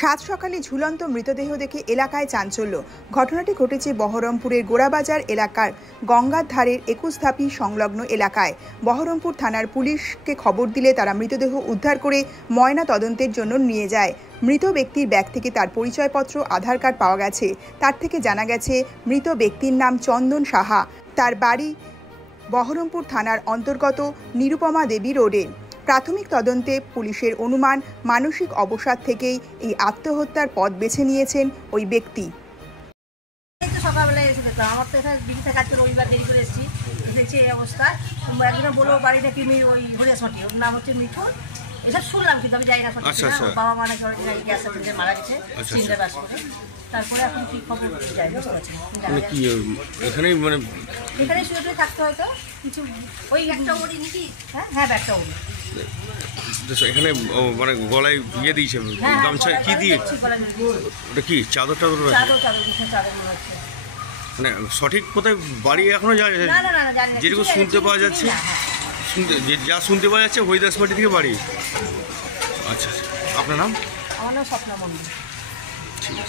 সাত সকালে ঝুলন্ত মৃতদেহ দেখে এলাকায় চাঞ্চল্য। ঘটনাটি ঘটেছে বহরমপুরের গোড়াবাজার এলাকার গঙ্গার ধারের 21 ধাপি সংলগ্ন এলাকায়। বহরমপুর থানার পুলিশকে খবর দিলে তারা মৃতদেহ উদ্ধার করে ময়না তদন্তের জন্য নিয়ে যায়। মৃত ব্যক্তির ব্যাগ থেকে তার পরিচয়পত্র, আধার কার্ড পাওয়া গেছে। তার থেকে জানা গেছে মৃত ব্যক্তির নাম চন্দন সাহা। তার বাড়ি বহরমপুর থানার অন্তর্গত নিরুপমা দেবী রোডে। প্রাথমিক তদন্তে পুলিশের অনুমান মানসিক অবসাদ থেকেই এই আত্মহত্যার পথ বেছে নিয়েছেন ওই ব্যক্তি। সকালবেলায় এসে দেখলাম, আমার তো এখানে দিদিতে কাজ করে রবিবার দেরি করে এসেছি, দেখছি এই অবস্থা। একজন বললো বাড়িটা কি ওই হরিয়াসমাটি, ওর নাম হচ্ছে মিঠুন। এসব শুনলাম কিন্তু আমি জানি না, বাবা মা নাকি গ্যাস অ্যাক্সিডেন্টে মারা গেছে সিলিন্ডার বাস করে। তারপরে এখন কি খবর যাই বুঝতে পারছি না, এখানেই শুয়ে থাকতে হয়তো কিছু ওই একটা ওড়ি নাকি। হ্যাঁ ব্যাগটা ওড়ি এখানে মানে গলায় ইয়ে দিয়েছে, গামছা কি দিয়ে, ওটা কি চাদর টাদর মানে সঠিক কোথায় বাড়ি এখনো যায় যেটুকু শুনতে পাওয়া যাচ্ছে, যা শুনতে পাওয়া যাচ্ছে হরিদাসবাটি থেকে বাড়ি। আচ্ছা, আপনার নাম? আমার নাম স্বপ্না মন্দির। ঠিক আছে।